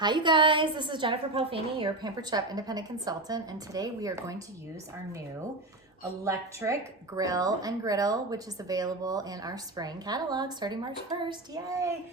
Hi you guys, this is Jennifer Palfini, your Pampered Chef Independent Consultant, and today we are going to use our new Electric Grill and Griddle, which is available in our spring catalog starting March 1st, yay!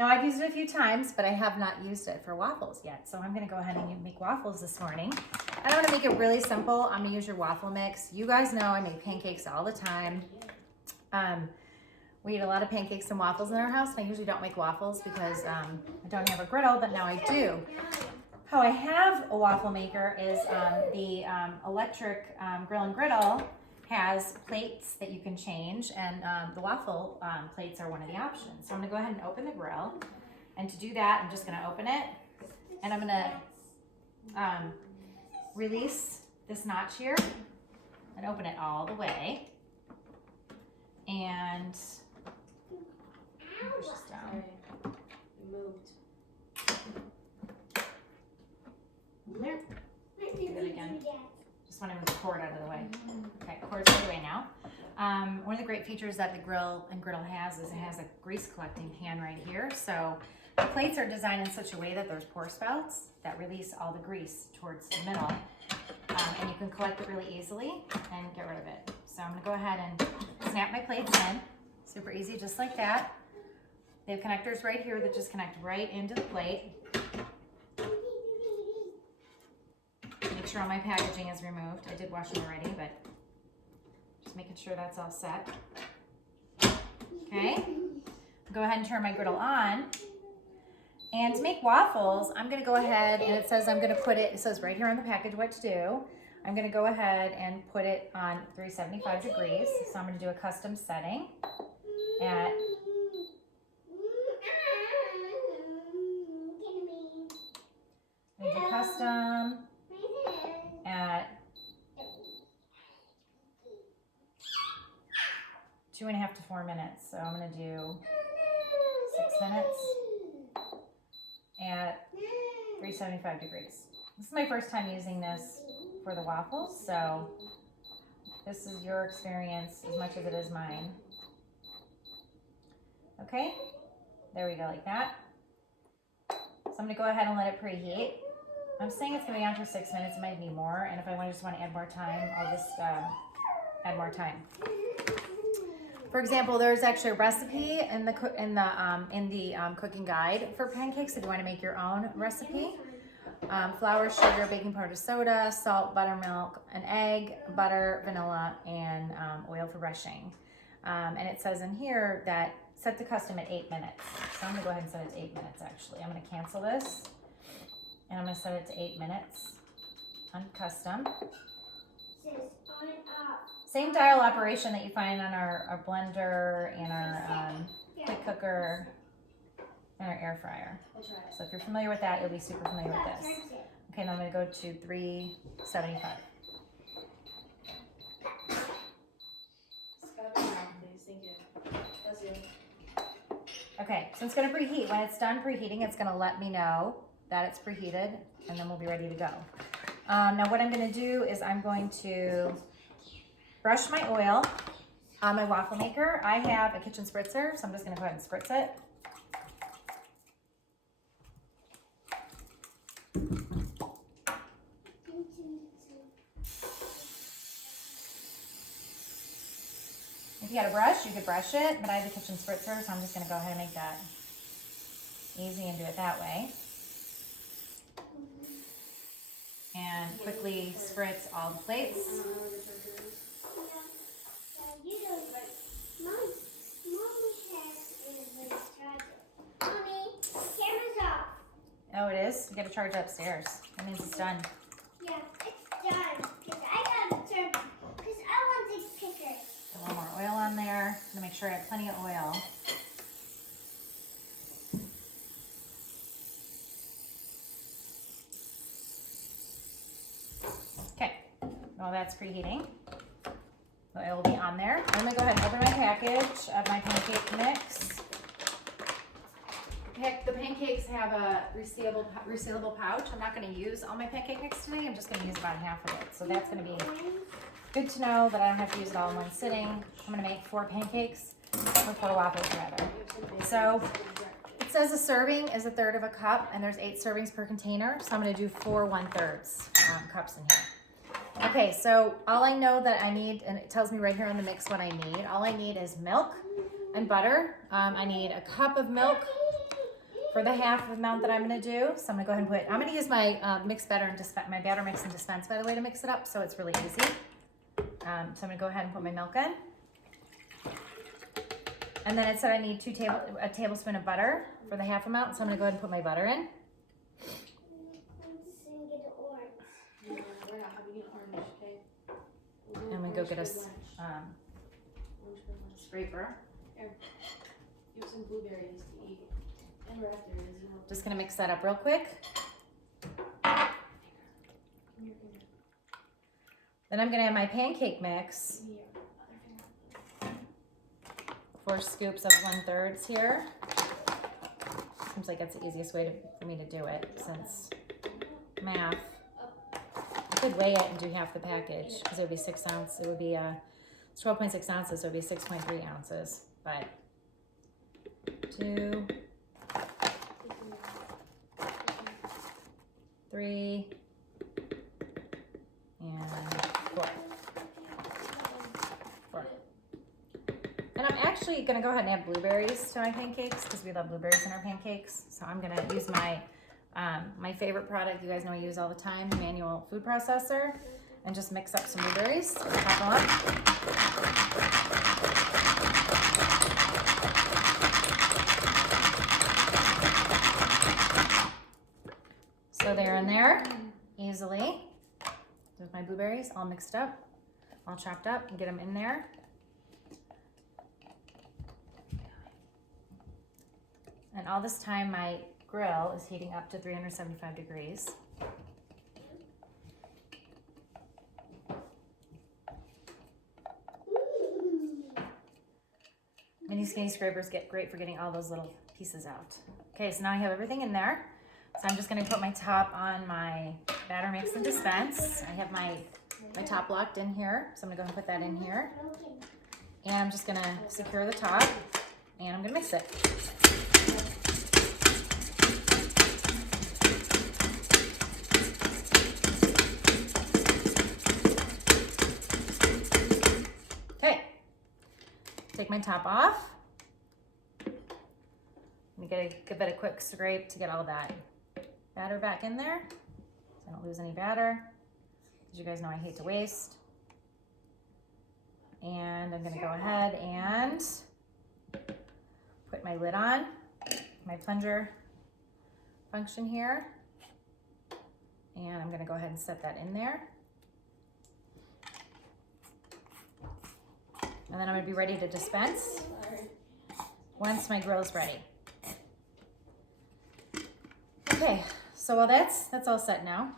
Now I've used it a few times, but I have not used it for waffles yet, so I'm gonna go ahead and make waffles this morning. And I'm gonna make it really simple. I'm gonna use your waffle mix. You guys know I make pancakes all the time. We eat a lot of pancakes and waffles in our house, and I usually don't make waffles because I don't have a griddle, but now I do. How I have a waffle maker is the Electric Grill and Griddle has plates that you can change, and the waffle plates are one of the options. So I'm gonna go ahead and open the grill, and to do that, I'm just gonna open it, and I'm gonna release this notch here and open it all the way, and push this down. It moved. There. Do that again. Just want to move the cord out of the way. Okay, cord's out of the way now. One of the great features that the Grill and Griddle has is it has a grease collecting pan right here. So the plates are designed in such a way that there's pour spouts that release all the grease towards the middle. And you can collect it really easily and get rid of it. So I'm gonna go ahead and snap my plates in. Super easy, just like that. They have connectors right here that just connect right into the plate. Make sure all my packaging is removed. I did wash them already, but just making sure that's all set. Okay, go ahead and turn my griddle on. And to make waffles, I'm gonna go ahead, and it says I'm gonna put it, it says right here on the package what to do. I'm gonna go ahead and put it on 375 degrees. So I'm gonna do a custom setting at custom at 2.5 to 4 minutes. So I'm gonna do 6 minutes at 375 degrees. This is my first time using this for the waffles, so this is your experience as much as it is mine. Okay, there we go, like that. So I'm gonna go ahead and let it preheat. I'm saying it's gonna be on for 6 minutes, it might be more, and if I just want to add more time, I'll just add more time. For example, there's actually a recipe in the cooking guide for pancakes if you want to make your own recipe. Flour, sugar, baking powder, soda, salt, buttermilk, an egg, butter, vanilla, and oil for brushing. And it says in here that set the custom at 8 minutes. So I'm gonna go ahead and set it to 8 minutes actually. I'm gonna cancel this and I'm gonna set it to 8 minutes on custom. Same dial operation that you find on our blender and our quick cooker and our air fryer. So if you're familiar with that, you'll be super familiar with this. Okay, now I'm gonna go to 375. Okay, so it's gonna preheat. When it's done preheating, it's gonna let me know that it's preheated, and then we'll be ready to go. Now what I'm gonna do is I'm going to brush my oil on my waffle maker. I have a Kitchen Spritzer, so I'm just gonna go ahead and spritz it. If you had a brush, you could brush it, but I have a Kitchen Spritzer, so I'm just gonna go ahead and make that easy and do it that way. And quickly spritz all the plates. Oh, it is? You gotta charge it upstairs. That means it's done. Yeah, it's done. Because I got to turn, because I want this picture. A little more oil on there to make sure I have plenty of oil. Okay, well that's preheating. The oil will be on there. I'm gonna go ahead and open my package of my pancake mix. The pancakes have a resealable pouch. I'm not going to use all my pancake mix today. I'm just going to use about half of it. So that's going to be good to know that I don't have to use it all in one sitting. I'm going to make 4 pancakes, or 4 waffles rather. So it's says a serving is 1/3 of a cup, and there's 8 servings per container. So I'm gonna do 4 1/3 cups in here. Okay, so all I know that I need, and it tells me right here on the mix what I need. All I need is milk and butter. I need a cup of milk for the half amount that I'm gonna do. So I'm gonna go ahead and put, I'm gonna use my my Batter Mix and Dispense, by the way, to mix it up, so it's really easy. So I'm gonna go ahead and put my milk in. And then it said I need a tablespoon of butter for the half amount, so I'm gonna go ahead and put my butter in. We're not having an orange, okay? And we go get us scraper. Here, give some blueberries to eat. And raspberries, you know. Just gonna mix that up real quick. Then I'm gonna add my pancake mix. 4 scoops of 1/3 here. Seems like that's the easiest way for me to do it, since math. I could weigh it and do half the package, because it would be 6 ounces. It would be 12.6 ounces, so it would be 6.3 ounces. But 2, 3, and 4. And I'm actually gonna go ahead and add blueberries to my pancakes, because we love blueberries in our pancakes. So I'm gonna use my my favorite product, you guys know I use all the time, the manual food processor, and just mix up some blueberries. Chop them up. So they're in there easily. There's my blueberries all mixed up, all chopped up, and get them in there. And all this time my grill is heating up to 375 degrees. And these skinny scrapers get great for getting all those little pieces out. Okay, so now I have everything in there. So I'm just gonna put my top on my Batter Mix and Dispense. I have my top locked in here, so I'm gonna go ahead and put that in here. And I'm just gonna secure the top, and I'm gonna mix it. Take my top off. I'm gonna give it a quick scrape to get all that batter back in there, so I don't lose any batter, because you guys know I hate to waste. And I'm gonna go ahead and put my lid on, my plunger function here, and I'm gonna go ahead and set that in there. And then I'm gonna be ready to dispense once my grill is ready. Okay, so while that's all set now.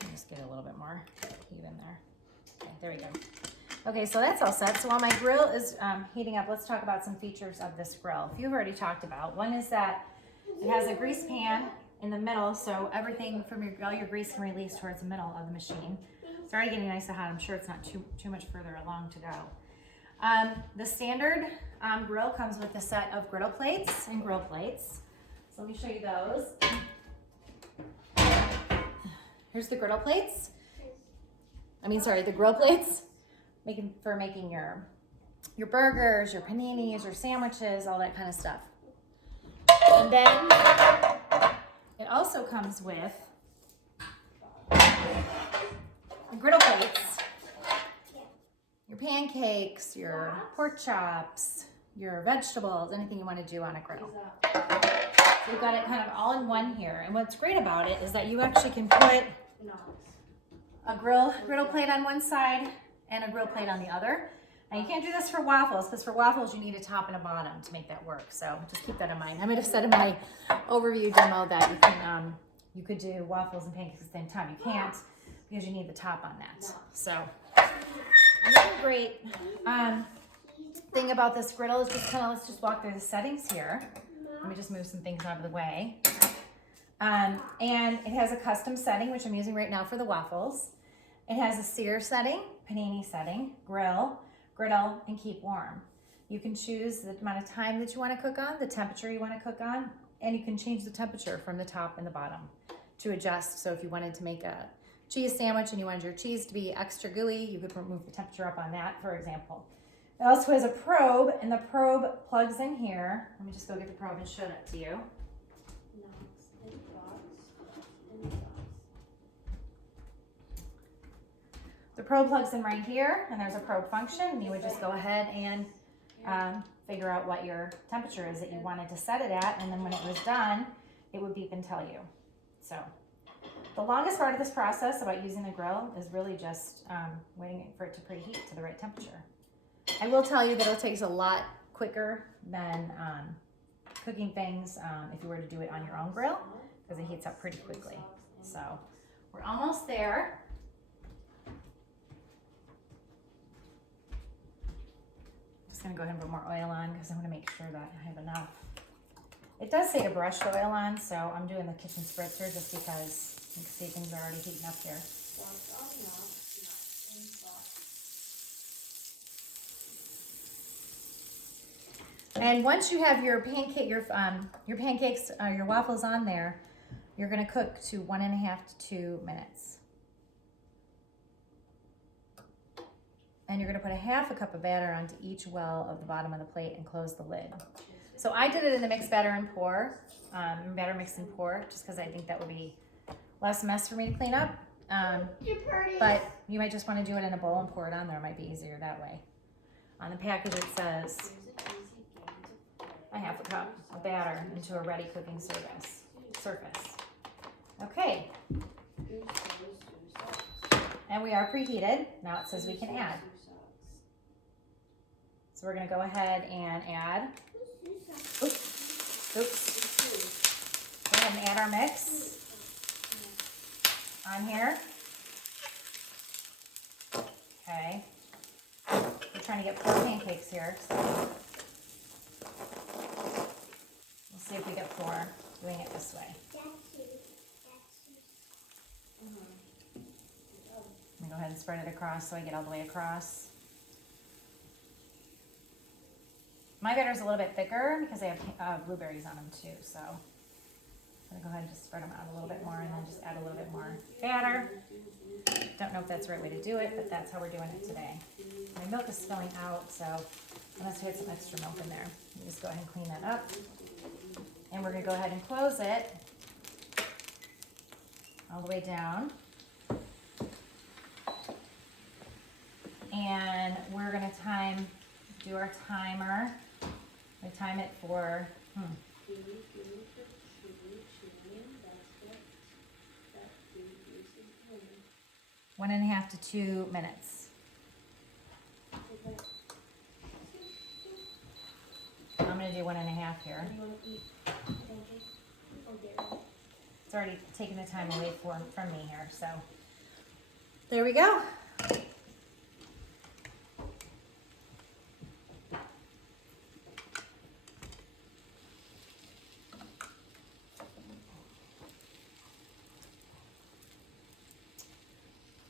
Let me just get a little bit more heat in there. Okay, there we go. Okay, so that's all set. So while my grill is heating up, let's talk about some features of this grill. A few I've already talked about. One is that it has a grease pan in the middle, so everything from all your grease can release towards the middle of the machine. It's already getting nice and hot. I'm sure it's not too much further along to go. The standard grill comes with a set of griddle plates and grill plates. So let me show you those. Here's the griddle plates. The grill plates, for making your burgers, your paninis, your sandwiches, all that kind of stuff. And then it also comes with griddle plates, your pancakes, your pork chops, your vegetables, anything you want to do on a griddle. So you've got it kind of all in one here. And what's great about it is that you actually can put a griddle plate on one side and a grill plate on the other. Now you can't do this for waffles, because for waffles you need a top and a bottom to make that work. So just keep that in mind. I might have said in my overview demo that you could do waffles and pancakes at the same time. You can't, because you need the top on that. So another great thing about this griddle is let's just walk through the settings here. Let me just move some things out of the way. And it has a custom setting, which I'm using right now for the waffles. It has a sear setting, panini setting, grill, griddle, and keep warm. You can choose the amount of time that you want to cook on, the temperature you want to cook on, and you can change the temperature from the top and the bottom to adjust. So if you wanted to make a cheese sandwich and you wanted your cheese to be extra gooey, you could move the temperature up on that, for example. It also has a probe, and the probe plugs in here. Let me just go get the probe and show that to you. The probe plugs in right here, and there's a probe function, and you would just go ahead and figure out what your temperature is that you wanted to set it at, and then when it was done, it would beep and tell you. So the longest part of this process about using the grill is really just waiting for it to preheat to the right temperature. I will tell you that it takes a lot quicker than cooking things if you were to do it on your own grill, because it heats up pretty quickly. So we're almost there. Just gonna go ahead and put more oil on because I want to make sure that I have enough. It does say to brush the oil on, so I'm doing the Kitchen Spritzer just because you can see things are already heating up here. And once you have your pancakes, your waffles on there, you're gonna cook to 1.5 to 2 minutes. And you're gonna put 1/2 cup of batter onto each well of the bottom of the plate and close the lid. So I did it in the mix, batter, and pour, batter, mix, and pour, just because I think that would be less mess for me to clean up. But you might just want to do it in a bowl and pour it on there. It might be easier that way. On the package it says 1/2 cup of batter into a ready cooking surface. Okay. And we are preheated. Now it says we can add. So we're going to go ahead and add. Oops. Go ahead and add our mix on here. Okay. We're trying to get 4 pancakes here, so we'll see if we get 4 doing it this way. I'm going to go ahead and spread it across so I get all the way across. My batter's a little bit thicker because they have blueberries on them too, so I'm going to go ahead and just spread them out a little bit more and then just add a little bit more batter. Don't know if that's the right way to do it, but that's how we're doing it today. My milk is spilling out, so I must have had some extra milk in there. You just go ahead and clean that up. And we're going to go ahead and close it all the way down. And we're going to do our timer. We time it for 1.5 to 2 minutes. I'm going to do 1.5 here. It's already taking the time away from me here, so there we go.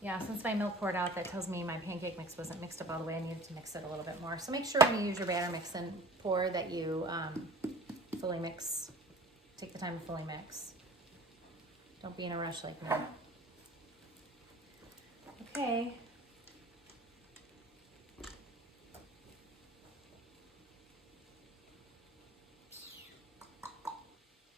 Yeah, since my milk poured out, that tells me my pancake mix wasn't mixed up all the way. I needed to mix it a little bit more. So make sure when you use your batter mix and pour that you fully mix. Take the time to fully mix. Don't be in a rush like that. Okay.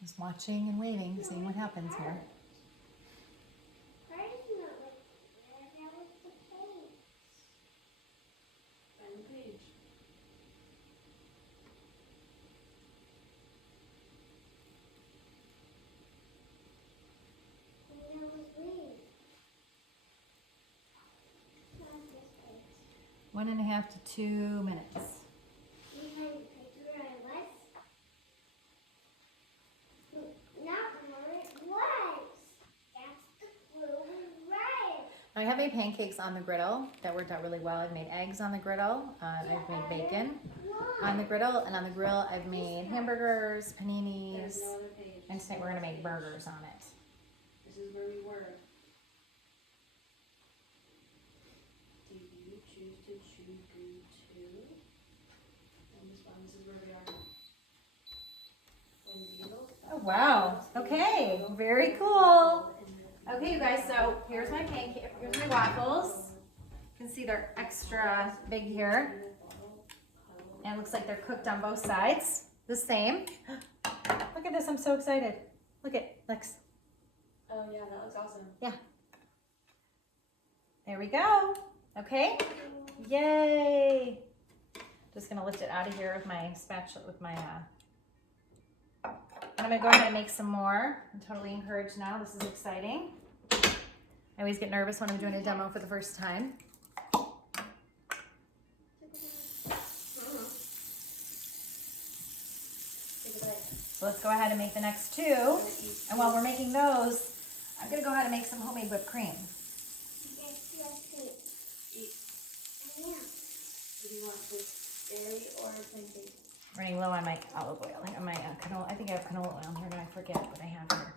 Just watching and waiting, seeing what happens here. One and a half to 2 minutes. I have made pancakes on the griddle that worked out really well. I've made eggs on the griddle. I've made bacon on the griddle. And on the grill, I've made hamburgers, paninis, and tonight we're going to make burgers on it. This is where we were. Do you choose to chew through 2? Oh, wow. Okay, very cool. Okay, you guys, so here's my pancake, here's my waffles. You can see they're extra big here. And it looks like they're cooked on both sides, the same. Look at this, I'm so excited. Look at Lex. Oh yeah, that looks awesome. Yeah. There we go. Okay. Yay. Just gonna lift it out of here with my spatula, with my, and I'm gonna go ahead and make some more. I'm totally encouraged now. This is exciting. I always get nervous when I'm doing a demo for the first time. So let's go ahead and make the next two. And while we're making those, I'm gonna go ahead and make some homemade whipped cream. Do you want this dairy or pancake? Running low on my olive oil, on my canola. I think I have canola oil here, but I forget what I have here.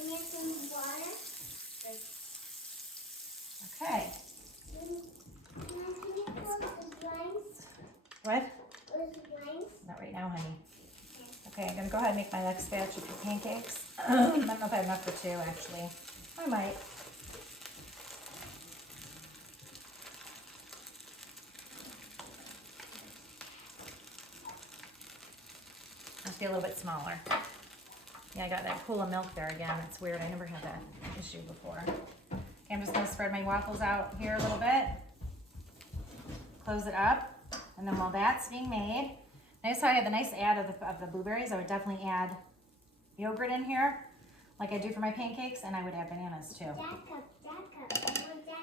And then some water. Okay. Can you close the blinds? What? Close the blinds? Not right now, honey. Okay, I'm gonna go ahead and make my next batch of pancakes. I don't know if I have enough for two, actually. I might. Must be a little bit smaller. Yeah, I got that pool of milk there again. That's weird. I never had that issue before. Okay, I'm just gonna spread my waffles out here a little bit. Close it up. And then while that's being made, notice how I have the nice add of the blueberries. I would definitely add yogurt in here, like I do for my pancakes, and I would add bananas too.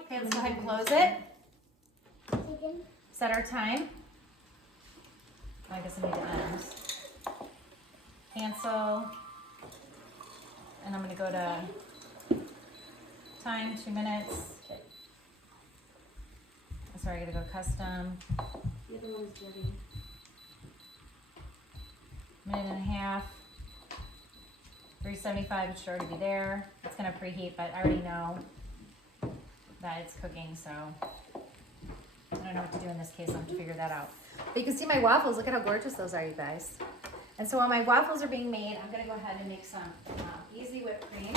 Okay, let's go ahead and close it. Set our time. I guess I need to end. Cancel. And I'm gonna go to time, 2 minutes. Okay. Sorry, I gotta go custom. The other one's ready. Minute and a half. 375, it should already be there. It's gonna preheat, but I already know that it's cooking, so I don't know what to do in this case. I'll have to figure that out. But you can see my waffles. Look at how gorgeous those are, you guys. And so while my waffles are being made, I'm gonna go ahead and make some easy whipped cream.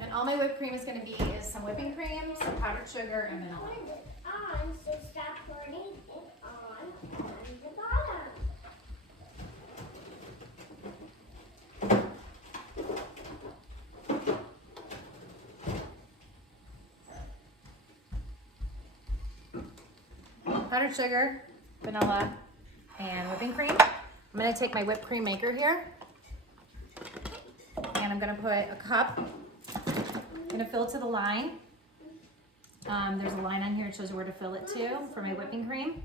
And all my whipped cream is gonna be is some whipping cream, some powdered sugar, and vanilla. Turn it on, so stop turning it on the bottom. Powdered sugar, vanilla, and whipping cream. I'm gonna take my whipped cream maker here, and I'm gonna put a cup. I'm gonna fill to the line. There's a line on here that shows you where to fill it to for my whipping cream.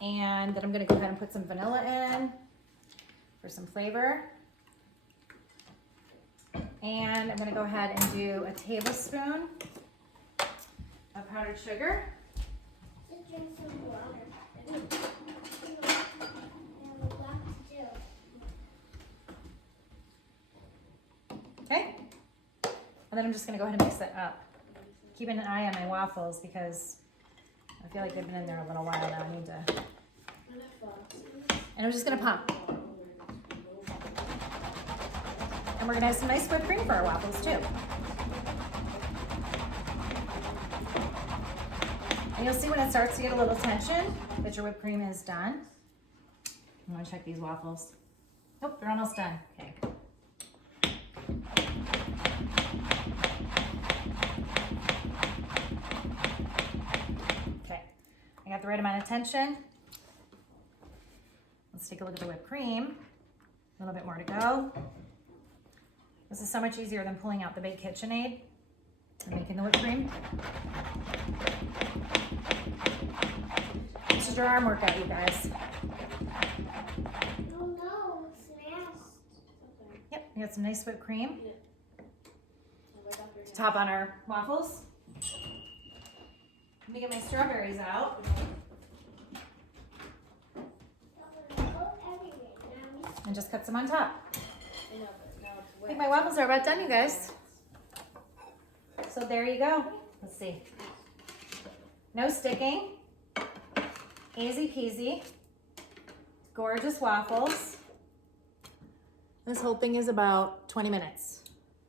And then I'm gonna go ahead and put some vanilla in for some flavor. And I'm gonna go ahead and do a tablespoon of powdered sugar. Just drink some water. I have a lot to do. Okay. And then I'm just gonna go ahead and mix that up. Keeping an eye on my waffles because I feel like they've been in there a little while now. I need to. And I'm just gonna pump. And we're gonna have some nice whipped cream for our waffles too. And you'll see when it starts to get a little tension that your whipped cream is done. I'm gonna check these waffles. Nope, they're almost done. Okay. Okay, I got the right amount of tension. Let's take a look at the whipped cream. A little bit more to go. This is so much easier than pulling out the big KitchenAid and making the whipped cream. This is your arm workout, you guys. Oh no, it's smashed. Yep, we got some nice whipped cream Right off your to top on our waffles. Let me get my strawberries out and just cut some on top. I know, but now it's I wet. think my waffles are about done, you guys. So there you go. Let's see. No sticking. Easy peasy. Gorgeous waffles. This whole thing is about 20 minutes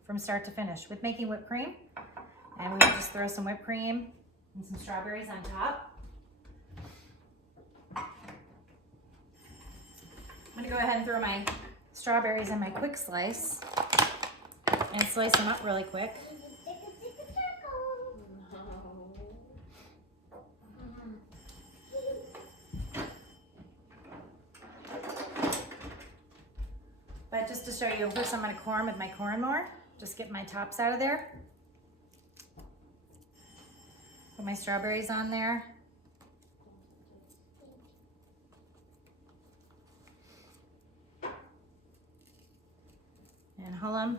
from start to finish with making whipped cream. And we will just throw some whipped cream and some strawberries on top. I'm gonna go ahead and throw my strawberries in my quick slice and slice them up really quick. But just to show you, first I'm gonna corn with my corn more. Just get my tops out of there. Put my strawberries on there. And hull them.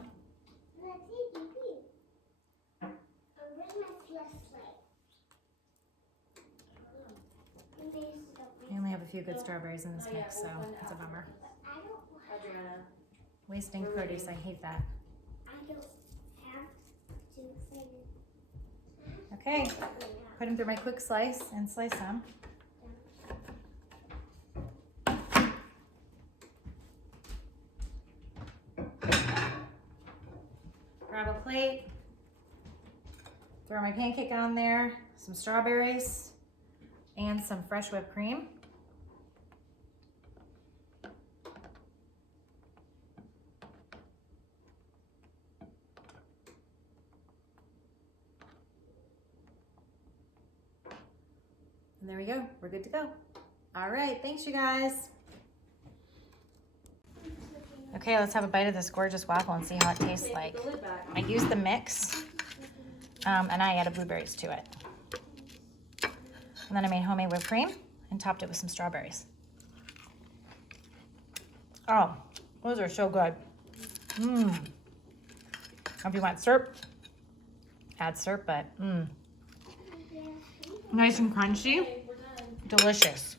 I only have a few good strawberries in this mix, so it's a bummer. Adriana. Wasting produce, I hate that. I don't have to say it. Okay, put them through my quick slice and slice them. Grab a plate, throw my pancake on there, some strawberries, and some fresh whipped cream. And there we go, we're good to go. All right, thanks you guys. Okay, let's have a bite of this gorgeous waffle and see how it tastes like. The lid back. I used the mix, and I added blueberries to it. And then I made homemade whipped cream and topped it with some strawberries. Oh, those are so good. If you want syrup, add syrup, but nice and crunchy, Okay, we're done. delicious.